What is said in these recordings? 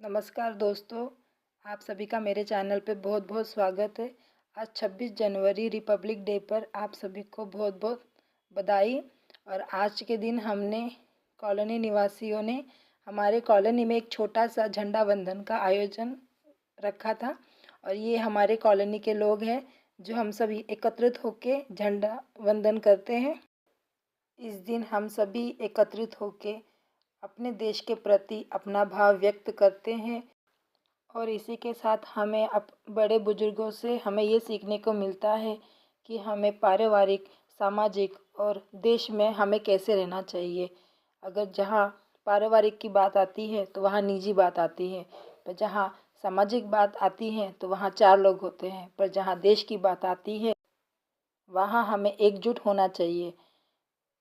नमस्कार दोस्तों, आप सभी का मेरे चैनल पे बहुत बहुत स्वागत है। आज 26 जनवरी रिपब्लिक डे पर आप सभी को बहुत बहुत बधाई। और आज के दिन हमने कॉलोनी निवासियों ने हमारे कॉलोनी में एक छोटा सा झंडा वंदन का आयोजन रखा था। और ये हमारे कॉलोनी के लोग हैं जो हम सभी एकत्रित होके झंडा वंदन करते हैं। इस दिन हम सभी एकत्रित होके अपने देश के प्रति अपना भाव व्यक्त करते हैं। और इसी के साथ हमें बड़े बुजुर्गों से हमें ये सीखने को मिलता है कि हमें पारिवारिक, सामाजिक और देश में हमें कैसे रहना चाहिए। अगर जहाँ पारिवारिक की बात आती है तो वहाँ निजी बात आती है, पर जहाँ सामाजिक बात आती है तो वहाँ चार लोग होते हैं, पर जहाँ देश की बात आती है वहाँ हमें एकजुट होना चाहिए।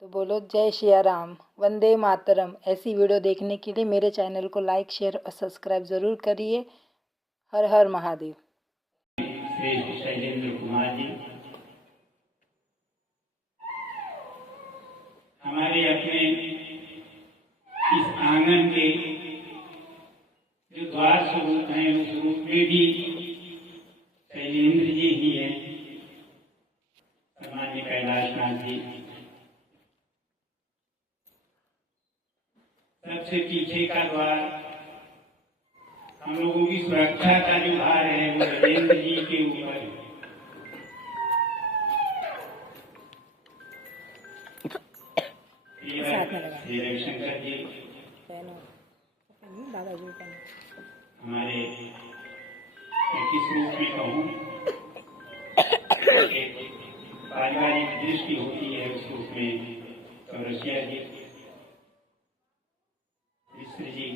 तो बोलो जय श्री राम, वंदे मातरम। ऐसी वीडियो देखने के लिए मेरे चैनल को लाइक, शेयर और सब्सक्राइब ज़रूर करिए। हर हर महादेव। श्री शैलेंद्र कुमार जी हमारे अपने इस आंगन के जो द्वार स्वरूप हैं उस रूप में भी शैलेंद्र जी ही हैं। सामान्य कैलाशनाथ जी सबसे पीछे का द्वार, हम लोगों की सुरक्षा का जो भार है वो शैलेंद्र जी के ऊपर है। श्री रविशंकर जी हमारे किस रूप में कहूँ, एक पारिवारिक दृष्टि होती है उस रूप में चौरसिया जी, मिश्र जी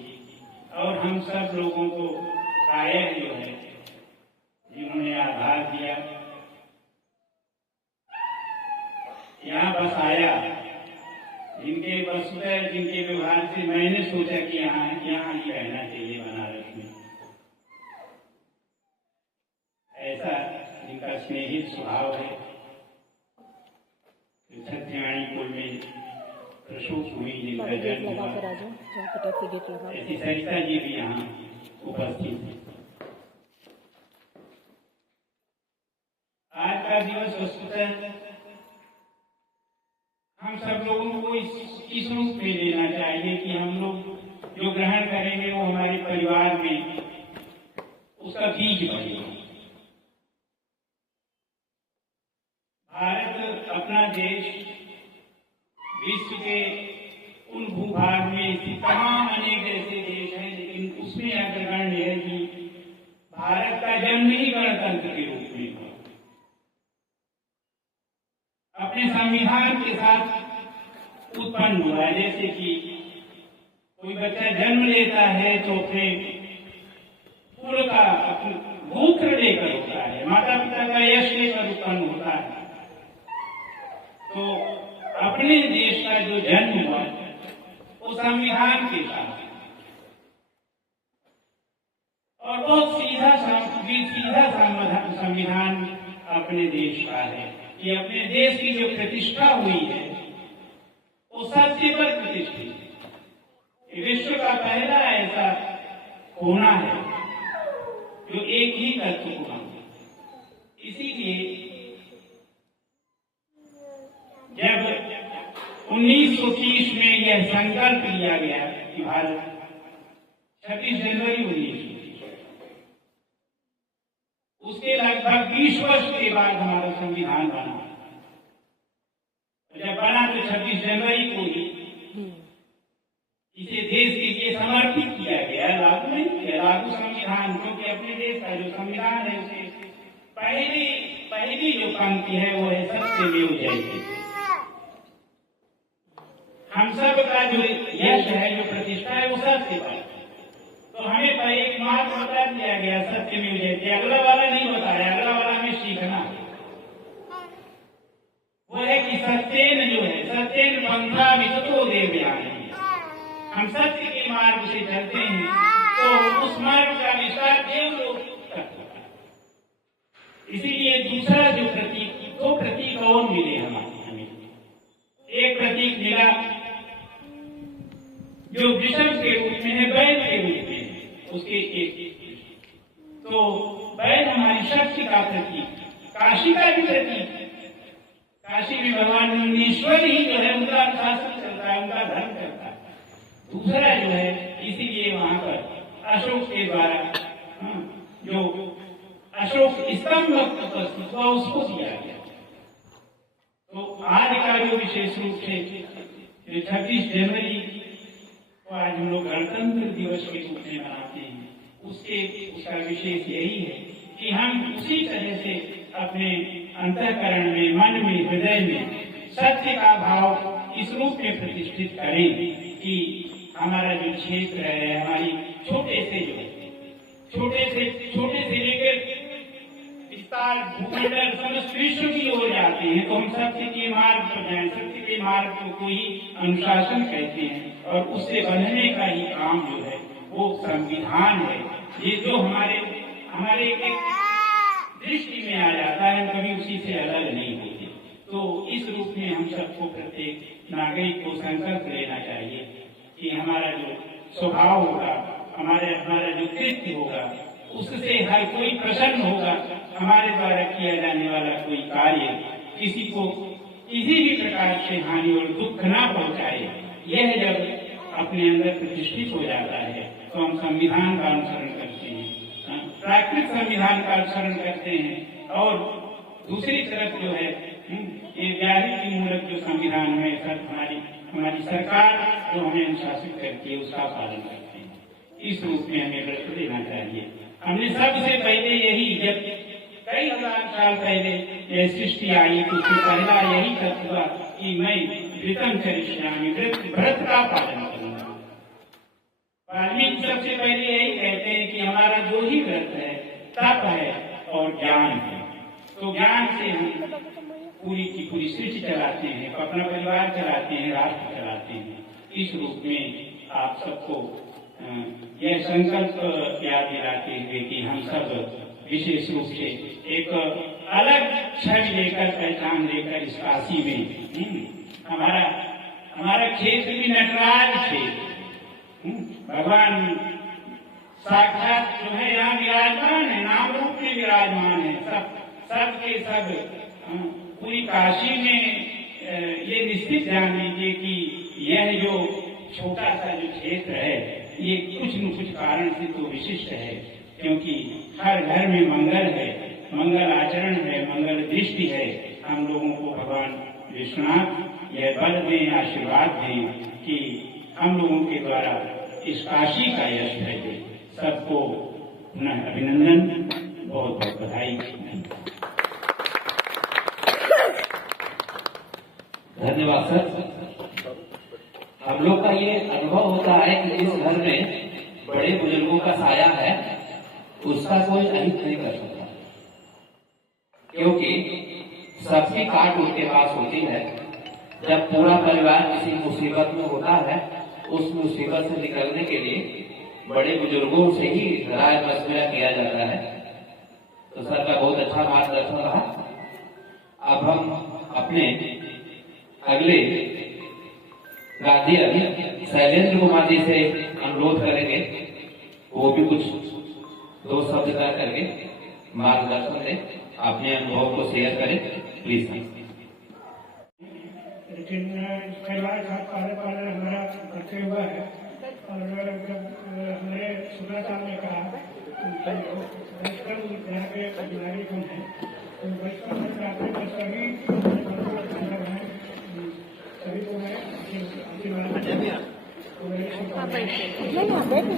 और हम सब लोगों को कायक जो है जिन्होंने आधार दिया, यहाँ बसाया, जिनके वसुधैव जिनके व्यवहार से मैंने सोचा कि यहाँ ही रहना चाहिए बनारस में। ऐसा जिनका स्नेहित स्वभाव है। सत्यवाणी कुल में प्रसूत हुई जिनका जन्म हुआ, ऐसी सरिता जी भी यहाँ उपस्थित है। आज का दिवस वस्तुतः हम सब लोगों को इस रूप में लेना चाहिए कि हम लोग जो ग्रहण करेंगे वो हमारे परिवार में उसका बीज बनेगा। भारत अपना देश विश्व के उन भूभाग में स्थित तमाम अनेक ऐसे देश हैं, लेकिन उसमें अग्रगण्य है कि भारत का जन्म ही गणतंत्र के रूप में हुआ। अपने संविधान के साथ उत्पन्न हुआ है। जैसे कि कोई बच्चा जन्म लेता है तो अपने कुल का भूख लेकर होता है, माता पिता का यश लेकर उत्पन्न होता है। तो अपने देश का जो जन्म हुआ वो संविधान के साथ और बहुत सीधा संविधान अपने देश का है। ये अपने देश की जो प्रतिष्ठा हुई है वो सत्य पर प्रतिष्ठित है। विश्व का पहला ऐसा कोना है जो एक ही तत्व को मानता है। इसीलिए जब 1930 में यह संकल्प लिया गया कि भारत 26 जनवरी 1930, उसके लगभग 20 वर्ष के बाद हमारा संविधान बना। जब बना तो 26 जनवरी को ही इसे देश के लिए समर्पित किया गया, लागू नहीं किया। लागू संविधान क्योंकि अपने देश का जो संविधान है उसे पहली जो पंक्ति है वो है सत्यमेव जयते। हम सब का जो यश है, जो प्रतिष्ठा है वो सत्य पर। तो हमें पहले एक मार्ग बता दिया गया सत्यमेव जयते। अगला वाला नहीं बताया, अगला वाला हमें सीखना है। वो है कि सत्येन जो है, सत्येन पंथा विसतो देवयानी। हम सत्य के मार्ग से चलते हैं तो उस मार्ग का विस्तार देवलोक तक होता है। इसीलिए दूसरा जो प्रतीक, दो प्रतीक और मिले हमें। एक प्रतीक मिला जो वृषभ के रूप में है, बैल के रूप में, उसके एक तो बैल हमारी शक्ति का प्रतीक, काशी का भी प्रतीक। काशी में भगवान ईश्वर ही जो है उनका अनुशासन चलता है, उनका धर्म चलता है। दूसरा जो है, इसीलिए वहां पर अशोक के द्वारा जो अशोक स्तंभ उपस्थित हुआ उसको दिया गया। तो आज का जो विशेष रूप से 26 जनवरी को आज हम लोग गणतंत्र दिवस के रूप में मनाते हैं, उसका विशेष यही है कि हम उसी तरह से अपने अंतःकरण में, मन में, हृदय में सत्य का भाव इस रूप में प्रतिष्ठित करें कि हमारा जो क्षेत्र है, हमारी छोटे से लेकर विस्तार भूमंडल समस्त विश्व की ओर जाते हैं, तो हम सत्य के मार्ग पर जाएं। सत्य के मार्ग को ही अनुशासन कहते हैं और उससे बढ़ने का ही काम जो है वो संविधान है। ये जो हमारे एक दृष्टि में आ जाता है, कभी उसी से अलग नहीं होते। तो इस रूप में हम सबको, प्रत्येक नागरिक को संकल्प लेना चाहिए कि हमारा जो स्वभाव होगा, हमारा जो कृत्य होगा, उससे हर कोई प्रसन्न होगा। हमारे द्वारा किया जाने वाला कोई कार्य किसी को किसी भी प्रकार से हानि और दुख ना पहुंचाए। यह जब अपने अंदर प्रतिष्ठित हो जाता है तो हम संविधान का अनुसरण करते हैं, प्राकृतिक संविधान का अनुसरण करते हैं। और दूसरी तरफ जो है ये व्याधि की मूलक जो संविधान है, हमारी सरकार जो हमें अनुशासित करती है उसका पालन करते हैं। इस रूप में हमें व्रत लेना चाहिए। हमने सबसे पहले यही, जब कई हजार साल पहले यह सृष्टि आई तो उससे पहला यही तत्व हुआ कि मैं व्रतम करिष्यामि, व्रत का पालन करूंगा। वाल्मीकि सबसे पहले यही कहते हैं कि हमारा जो ही व्रत है, तप है और ज्ञान है। तो ज्ञान से हम पूरी की पूरी सृष्टि चलाते हैं, अपना परिवार चलाते हैं, राष्ट्र चलाते हैं। इस रूप में आप सबको यह संकल्प याद दिलाते हुए कि हम सब विशेष रूप से एक अलग छवि लेकर, पहचान लेकर इस काशी में हमारा क्षेत्र भी नटराज क्षेत्र, भगवान साक्षात जो है यहाँ विराजमान है, नाम रूप में विराजमान है। सब के सब पूरी काशी में ये निश्चित जान लीजिए कि यह जो छोटा सा जो क्षेत्र है, ये कुछ न कुछ कारण से तो विशिष्ट है, क्योंकि हर घर में मंगल है, मंगल आचरण है, मंगल दृष्टि है। हम लोगों को भगवान विश्वनाथ यह बल दें, आशीर्वाद दें कि हम लोगों के द्वारा इस काशी का यश है। सबको पुनः अभिनंदन, बहुत बहुत बधाई। धन्यवाद सर। हम लोग का ये अनुभव होता है कि जिस घर में बड़े बुजुर्गों का साया है उसका कोई अहित नहीं कर सकता, क्योंकि सबकी काट उनके पास होती है। जब पूरा परिवार किसी मुसीबत में होता है, उस मुसीबत से निकलने के लिए बड़े बुजुर्गों से ही राय मशविरा किया जाता है। तो सर का बहुत अच्छा मार्गदर्शन रहा। अब हम अपने अगले गांधी अभी शैलेंद्र कुमार जी से अनुरोध करेंगे, वो भी कुछ दो शब्द कर करके मार्गदर्शन दें, अपने अनुभव को शेयर करें, प्लीज। लेकिन परिवार का पालन हमारा करते हुआ है। और जब हमने 16 साल में कहा बचपन यहाँ पे बीमारी कम है, तो बचपन में जाते हैं सभी को मैं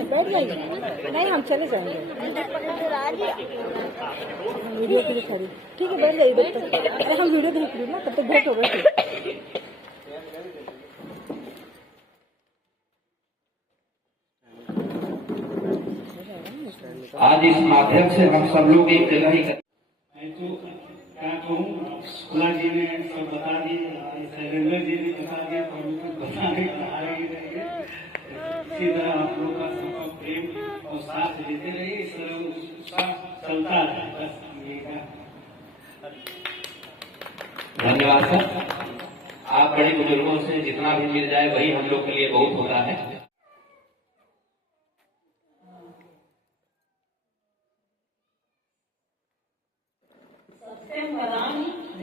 बैठ जाइए, नहीं हम चले जाएंगे वीडियो के लिए खड़ी। ठीक है, बैठ जाइए, हम वीडियो देख रहे ना, तब तक भेंट हो गए। आज इस माध्यम से हम सब लोग एक जगह ही मैं तो क्या कहूँ, सुना जी ने सब बता दिए, शैलेंद्र जी ने बता दिया, और कुछ बताने का ही नहीं है। इसी तरह आप लोग का सबका प्रेम और साथ देते रहिए, इस तरह चलता है। बस ये का धन्यवाद सर। आप बड़े बुजुर्गों से जितना भी मिल जाए वही हम लोग के लिए बहुत होता है।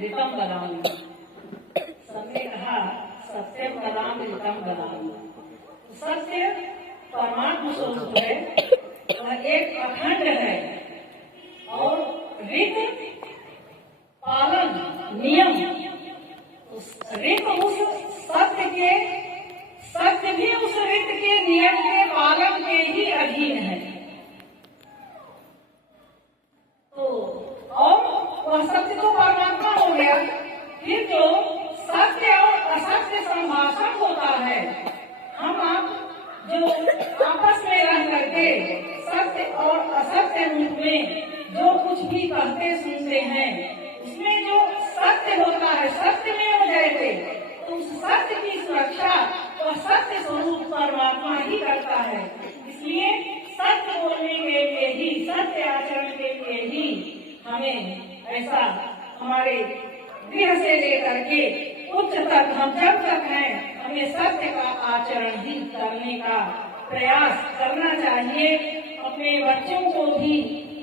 ऋतम वदामि। सबने कहा सत्यम वदामि ऋतम वदामि। सत्य परमात्मा स्वरूप है, वह एक अखंड है और ऋत पालन नियम। ऋत उस सत्य भी उस ऋत के नियम के पालन के ही अधीन है। तो और वह सत्य तो परमात्मा हो गया, फिर जो सत्य और असत्य संभाषण होता है, हम आप जो आपस में रह करके सत्य और असत्य रूप में जो कुछ भी कहते सुनते हैं, उसमें जो सत्य होता है, सत्य में हो जाते, तो उस सत्य की सुरक्षा वह सत्य स्वरूप परमात्मा ही करता है। इसलिए सत्य बोलने के लिए ही, सत्य आचरण के लिए ही हमें ऐसा हमारे गृह से लेकर के उच्च तक हम जब तक हैं, हमें सत्य का आचरण ही करने का प्रयास करना चाहिए। अपने बच्चों को भी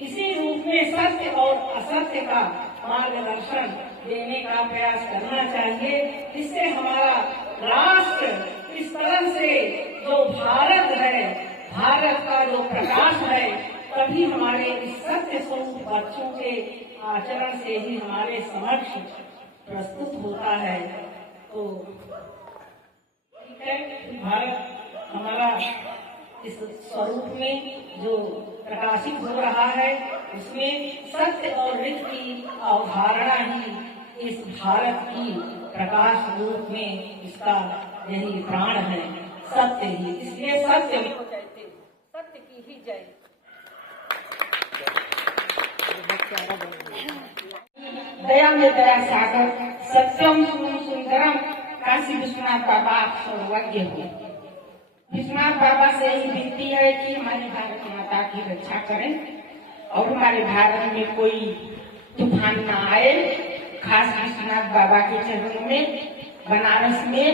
इसी रूप में सत्य और असत्य का मार्गदर्शन देने का प्रयास करना चाहिए। इससे हमारा राष्ट्र इस तरह से जो भारत है, भारत का जो प्रकाश है, तभी हमारे इस सत्य स्वरूप बच्चों के आचरण से ही हमारे समक्ष प्रस्तुत होता है। तो ठीक है, भारत हमारा इस स्वरूप में जो प्रकाशित हो रहा है, उसमें सत्य और ऋत की अवधारणा ही इस भारत की प्रकाश रूप में इसका यही प्राण है, सत्य ही। इसलिए सत्य को कहते, सत्य की ही जय। दया में दया सागर, सत्यम सुंदरम, काशी विश्वनाथ बाबा आप सर्वज्ञ हो। विश्वनाथ बाबा से ही विनती है कि हमारी भारत माता की रक्षा करें और हमारे भारत में कोई तूफान न आए। खास विश्वनाथ बाबा के चरणों में, बनारस में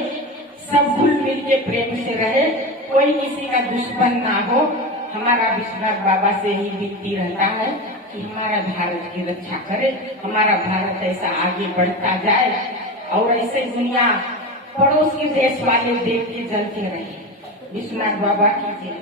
सब घुल मिल के प्रेम से रहे, कोई किसी का दुश्मन ना हो। हमारा विश्वनाथ बाबा से ही विनती रहता है कि हमारा भारत की रक्षा करे, हमारा भारत ऐसा आगे बढ़ता जाए और ऐसे दुनिया पड़ोस के देश वाले देख के जलते रहे। विश्वनाथ बाबा की जय।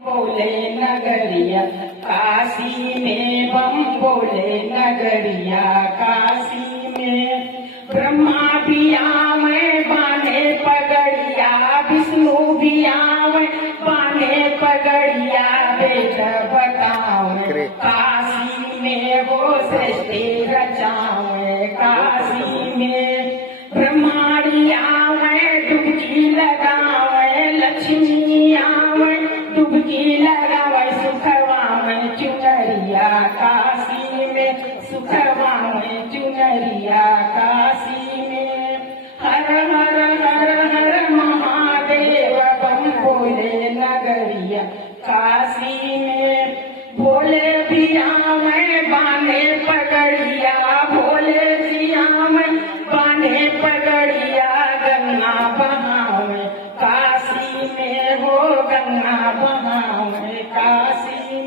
बोले नगरिया काशी में, बम बोले नगरिया काशी में। ब्रह्मा भी आवे बांधे पगड़िया, विष्णु भी आवे बांधे पगड़िया, वेद बतावे काशी में वो सृष्टि रचावे। काशी में ब्रह्माड़ी आवे डुबकी लगावे, लक्ष्मी आवे डुबकी लगावे, सुखवावे चुनरिया काशी में, सुखवावे चुनरिया काशी में। हर हर हर हर महादेव बम बोले नगरिया काशी में। भोले भी आवे बांधे पगड़िया, भोले जी आवे बांधे पगड़िया, गंगा बहावे काशी में हो, गंगा बहावे काशी।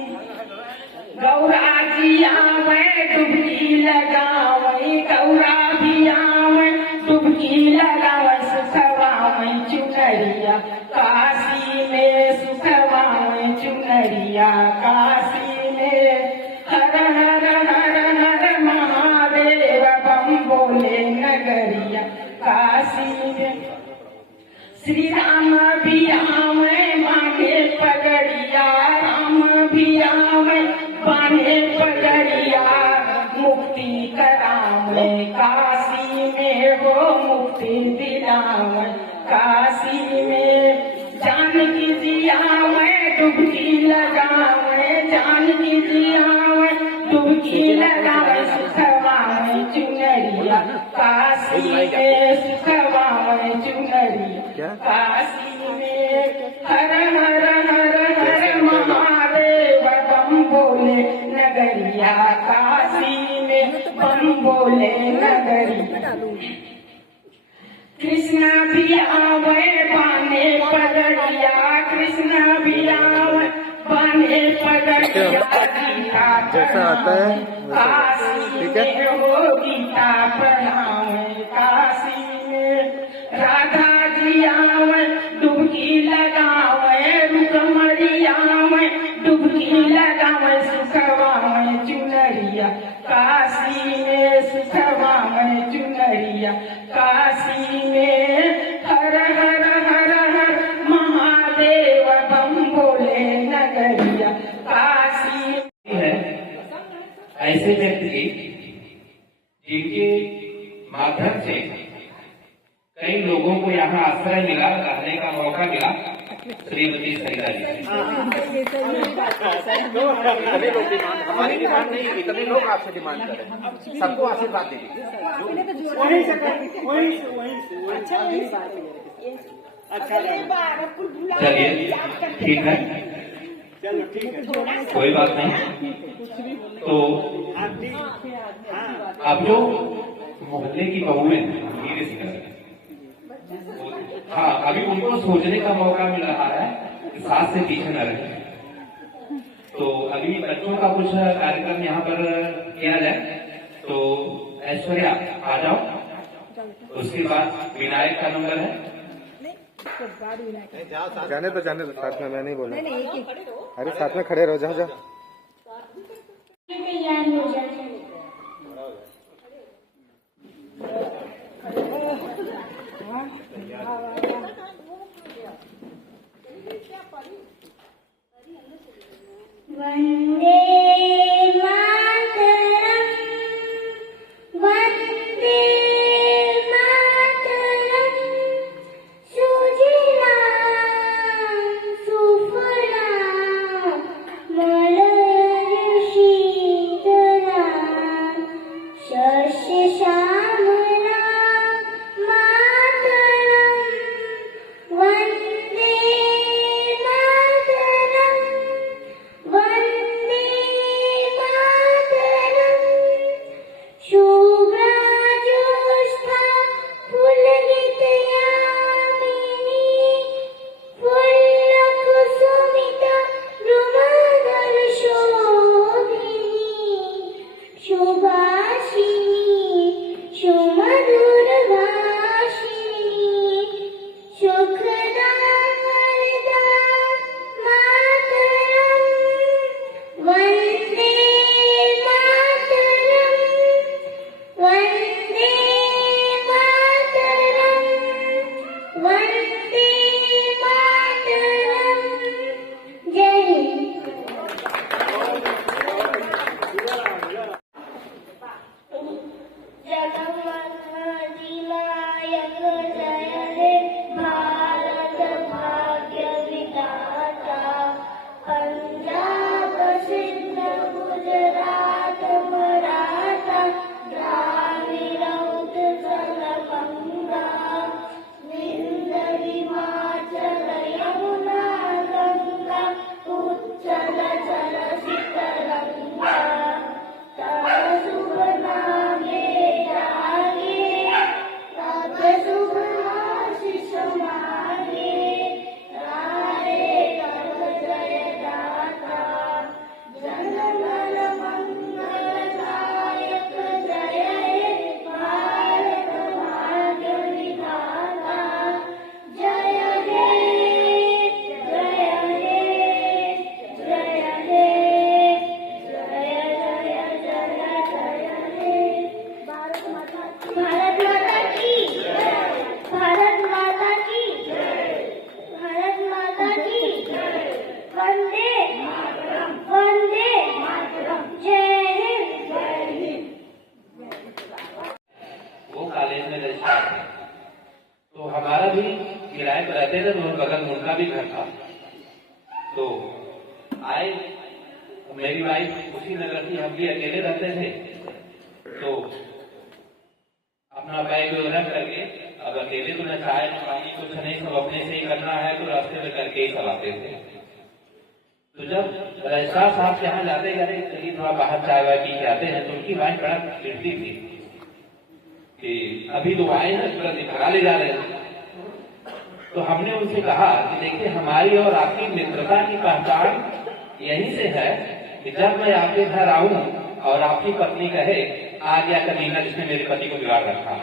गौरा जी आवे डुबकी लगावे, गौरा भी आवे डुबकी लगावे, सुखवावे चुनरिया काशी में, सुखवावे चुनरिया काशी में। हर हर हर हर महादेव बम बोले नगरिया काशी में। श्री राम भी आवे बांधे पगड़िया, राम भी आवे बांधे पगड़िया, मुक्ति करावे काशी में हो, मुक्ति दिलावे काशी में। जानकी जी आवे डुबकी लगावे, जानकी जी आवे डुबकी लगावे, सुखवावे चुनरिया काशी में, सुखवावे चुनरिया काशी में। हर हर हर हर महादेव बम बोले नगरिया काशी में, बम बोले नगरिया। कृष्णा भी आवे बांधे पगड़िया, कृष्णा भी आवे बांधे में पगड़िया गीता जैसा आता है काशी ठीक है। में हो गीता पढ़ावे काशी में राधा जी आवे डुबकी लगावे रुकमरिया में डुबकी लगावे सुखवा में चुनरिया काशी में सुखवा में चुनरिया काशी में हर हर हर हर महादेव बम बोले नगरिया काशी है ऐसे व्यक्ति जिनके माध्यम से कई लोगों को यहाँ आश्रय मिला, रहने का मौका मिला। श्रीमती सरिता जी इतने लोग डिमांड, हमारी डिमांड नहीं, इतने लोग आपसे डिमांड करें, सबको आशीर्वाद दीजिए। चलिए ठीक है, कोई बात नहीं। तो अब जो मोहल्ले की बहुएं धीरे से करें, हाँ अभी उनको सोचने का मौका मिल रहा है कि साथ से पीछे न रहे। तो अभी बच्चों का कुछ कार्यक्रम यहाँ पर किया जाए। तो ऐश्वर्या आ जाओ, उसके बाद विनायक का नंबर है। जाने तो साथ में, मैं नहीं बोला। अरे साथ में खड़े रहो, जाओ जाओ। तैयार हो जाए। वंदे मातरम वंदे मातरम सुजलां सुफलां मलयज शीतलां शस्य श्यामलां मातरम वंदे मातरम वंदे मातरम शुभ्राजुष्टा पुलकितयामिनी फुल्लकुसुमिता रुमदर्शोभिनी सुभाषिनी सुमधुरभाषिनी सुखदां वरदां मातरम् वंदे मातरम् वंदे मातरम् वंदे मातरम्। जय हिंद। जगन्नाथनायक जय हे भारत भाग्य विधाता पंजाब सिंध गुजरात मराठा द्राविड़ उत्कल गंगा विंध्य हिमाचल यमुना गंगा उच्चल जल तरंगा तव शुभ नामे जागे तब शुभ आशीष मांगे गाए तब जय दाता जन गण मंगलदायक जय हे भारत भाग्य विधाता जय हे जय हे जय हे जय जय जय जय हे भारत माता की भारत माता की भारत माता की वंदे वंदे जय हिंद। वो कॉलेज में रजिस्ट्रार थे, तो हमारा भी किराए पर रहते थे, तो बगल में उनका भी घर था। तो आए, मेरी वाइफ उसी नगर थी, हम भी अकेले रहते थे। तो अपना बैग रख करके, अब अकेले तो न चाय न पानी कुछ नहीं, सब अपने से ही करना है, तो रास्ते में करके ही सब आते थे। तो जब रजिस्ट्रार साहब के यहाँ जाते जाते चलिए थोड़ा बाहर चाय वाय पी के आते हैं, तो उनकी वाइफ बड़ा चिढ़ती थी कि अभी तो आए हैं, तुरंत भगा ले जा रहे हैं। तो हमने उनसे कहा कि देखिए, हमारी और आपकी मित्रता की पहचान यहीं से है कि जब मैं आपके घर आऊं और आपकी पत्नी कहे आ गया कमीना जिसने मेरे पति को बिगाड़ रखा,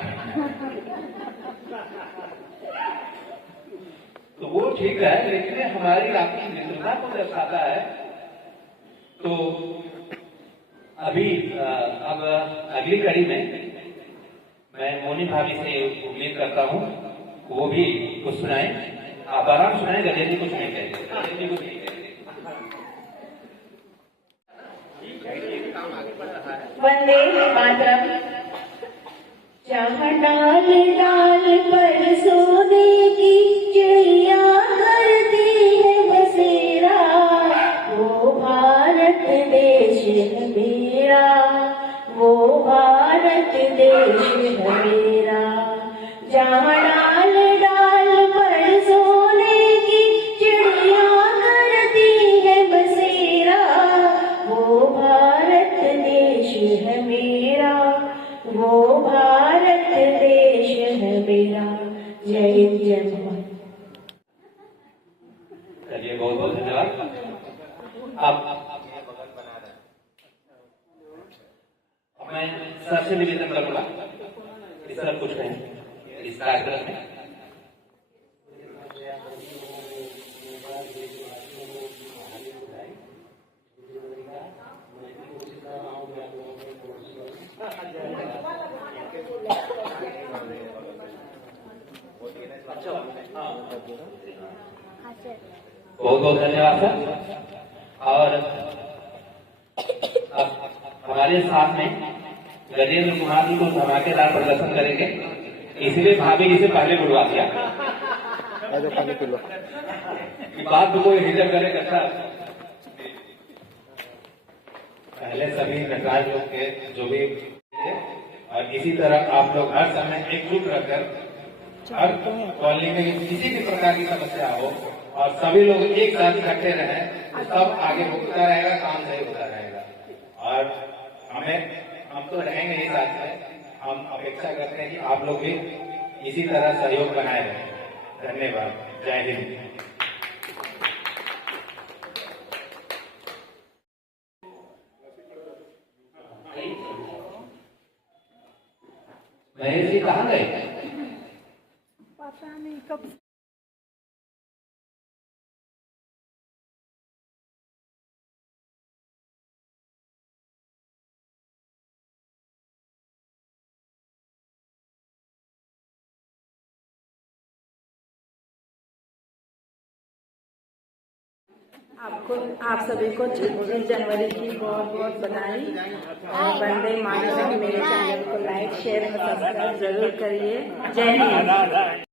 तो वो ठीक है, लेकिन हमारी आपकी मित्रता को दर्शाता है। तो अभी अब अगली कड़ी में मैं मोनी भाभी से उम्मीद करता हूँ वो भी कुछ सुनाए। आप आराम सुनाए, गजेंद्र कुछ नहीं कहेंगे, गजेंद्र कुछ नहीं कहेंगे। वंदे मातरम। जहाँ डाल डाल पर सोने की चिड़िया करती है बसेरा, वो भारत देश है मेरा, वो भारत देश है मेरा। जहाँ डाल डाल पर सोने की चिड़िया करती है बसेरा, वो भारत देश है मेरा, वो भारत देश है मेरा। जय हिंद, जय भारत। चलिए, बहुत बहुत धन्यवाद। अब मैं सर से निवेदन करूंगा कि सर कुछ कहें इस कार्यक्रम में। बहुत बहुत धन्यवाद सर। और अब हमारे साथ में गजेंद्र कुमार जी को धमाकेदार प्रदर्शन करेंगे, इसलिए भाभी जी से पहले बुलवा दिया कि बात तो कोई हिजक करे करता। पहले सभी नटराज लोग के जो भी थे, और इसी तरह आप लोग हर समय एकजुट रहकर हर कॉलोनी में किसी भी प्रकार की समस्या हो और सभी लोग एक साथ इकट्ठे रहें, तो सब आगे होता रहेगा, काम सही होता रहेगा। और हम तो रहेंगे ही साथ में, हम अपेक्षा करते हैं कि आप लोग भी इसी तरह सहयोग बनाए रहें। धन्यवाद। जय हिंद। महेश जी कहाँ गए? पता नहीं कब। आप सभी को 26 जनवरी की बहुत बहुत बधाई। और वंदे मातरम। मेरे चैनल को लाइक, शेयर और सब्सक्राइब जरूर करिए। जय हिंद।